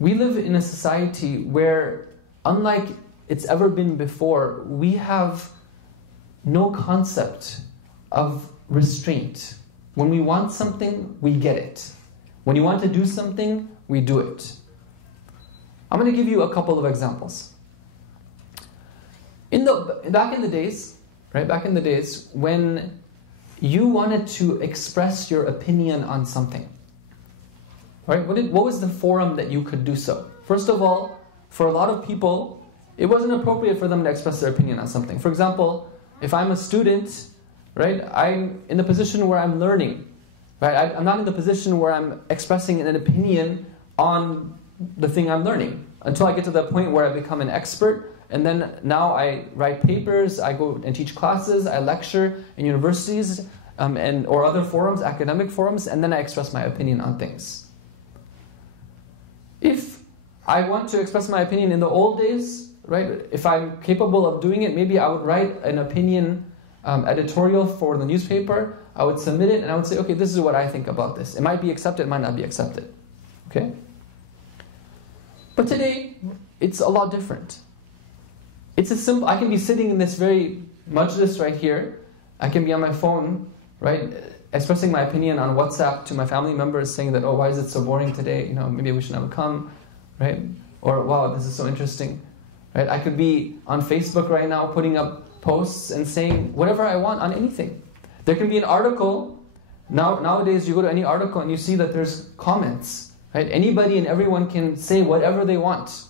we live in a society where, unlike it's ever been before, we have no concept of restraint. When we want something, we get it. When you want to do something, we do it. I'm going to give you a couple of examples. Back in the days, when you wanted to express your opinion on something, right? What was the forum that you could do so? First of all, for a lot of people, it wasn't appropriate for them to express their opinion on something. For example, if I'm a student, right, I'm in the position where I'm learning, right? I'm not in the position where I'm expressing an opinion on the thing I'm learning until I get to the point where I become an expert, and then now I write papers, I go and teach classes, I lecture in universities or other forums, academic forums, and then I express my opinion on things. If I want to express my opinion in the old days, right, if I'm capable of doing it, maybe I would write an opinion editorial for the newspaper, I would submit it, and I would say, okay, this is what I think about this. It might be accepted, it might not be accepted. Okay? But today, it's a lot different. It's as simple, I can be sitting in this very majlis right here, I can be on my phone, right, expressing my opinion on WhatsApp to my family members, saying that, oh, why is it so boring today? You know, maybe we should never come, right? Or, wow, this is so interesting, right? I could be on Facebook right now putting up posts and saying whatever I want on anything. There can be an article. Nowadays, you go to any article and you see that there's comments, right? Anybody and everyone can say whatever they want,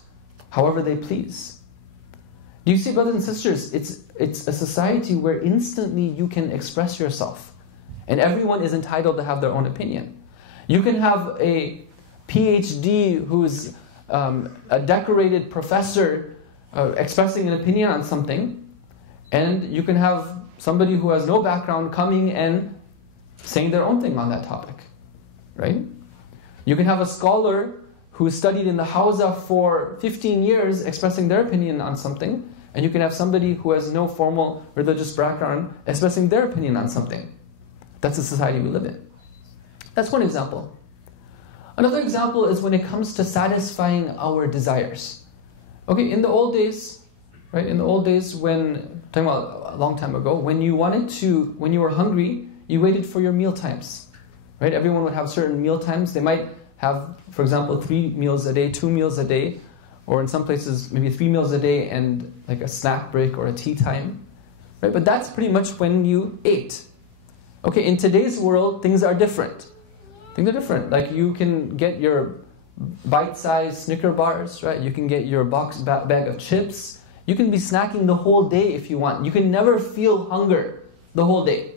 however they please. Do you see, brothers and sisters, it's a society where instantly you can express yourself. And everyone is entitled to have their own opinion. You can have a PhD who's a decorated professor expressing an opinion on something, and you can have somebody who has no background coming and saying their own thing on that topic, right? You can have a scholar who studied in the Hawza for 15 years expressing their opinion on something, and you can have somebody who has no formal religious background expressing their opinion on something. That's the society we live in. That's one example. Another example is when it comes to satisfying our desires. Okay, in the old days, right? In the old days, talking about a long time ago, when you were hungry, you waited for your meal times, right? Everyone would have certain meal times. They might have, for example, 3 meals a day, 2 meals a day, or in some places maybe 3 meals a day and like a snack break or a tea time, right? But that's pretty much when you ate. Okay, in today's world, things are different. Things are different. Like you can get your bite-sized Snicker bars, right? You can get your bag of chips. You can be snacking the whole day if you want. You can never feel hunger the whole day.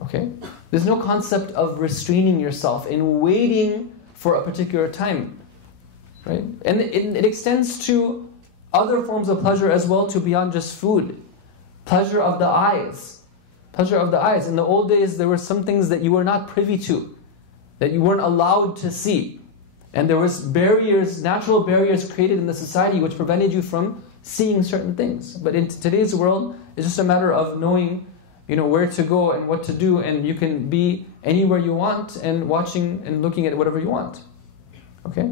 Okay? There's no concept of restraining yourself and waiting for a particular time, right? And it extends to other forms of pleasure as well, to beyond just food. Pleasure of the eyes. Pleasure of the eyes. In the old days, there were some things that you were not privy to, that you weren't allowed to see. And there was barriers, natural barriers created in the society which prevented you from seeing certain things. But in today's world, it's just a matter of knowing, where to go and what to do, and you can be anywhere you want and watching and looking at whatever you want. Okay?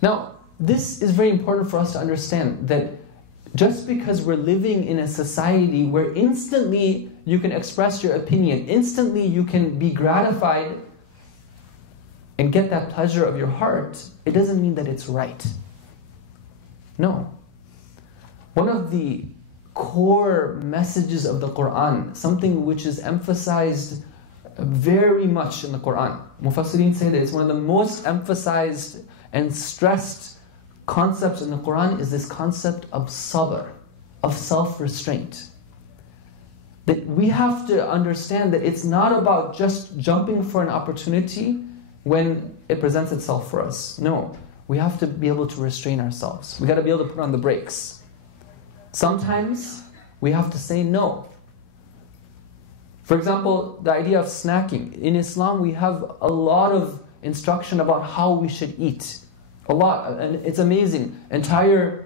Now, this is very important for us to understand, that just because we're living in a society where instantly you can express your opinion, instantly you can be gratified and get that pleasure of your heart, it doesn't mean that it's right. No. One of the core messages of the Quran, something which is emphasized very much in the Quran, Mufassirin say that it's one of the most emphasized and stressed concepts in the Quran, is this concept of sabr, of self-restraint. That we have to understand that it's not about just jumping for an opportunity when it presents itself for us. No, we have to be able to restrain ourselves. We got to be able to put on the brakes. Sometimes we have to say no. For example, the idea of snacking. In Islam, we have a lot of instruction about how we should eat. A lot, and it's amazing. Entire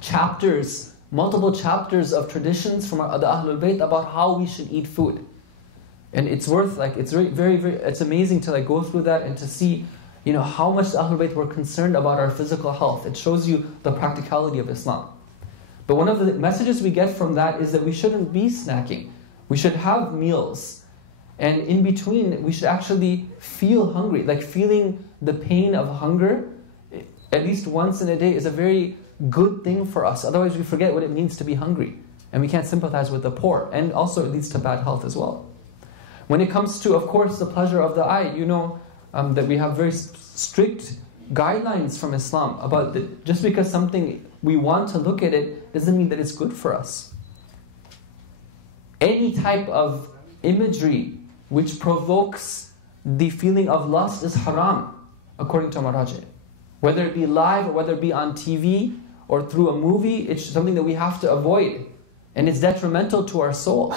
chapters, multiple chapters of traditions from the Ahlul Bayt about how we should eat food. And it's worth, it's very, very, very, it's amazing to go through that and to see how much the Ahlul Bayt were concerned about our physical health. It shows you the practicality of Islam. But one of the messages we get from that is that we shouldn't be snacking. We should have meals. And in between, we should actually feel hungry. Like feeling the pain of hunger, at least once in a day, is a very good thing for us. Otherwise, we forget what it means to be hungry. And we can't sympathize with the poor. And also, it leads to bad health as well. When it comes to, of course, the pleasure of the eye, that we have very strict guidelines from Islam about that. Just because something we want to look at it doesn't mean that it's good for us. Any type of imagery which provokes the feeling of lust is haram, according to Maraji. Whether it be live or whether it be on TV or through a movie, it's something that we have to avoid. And it's detrimental to our soul.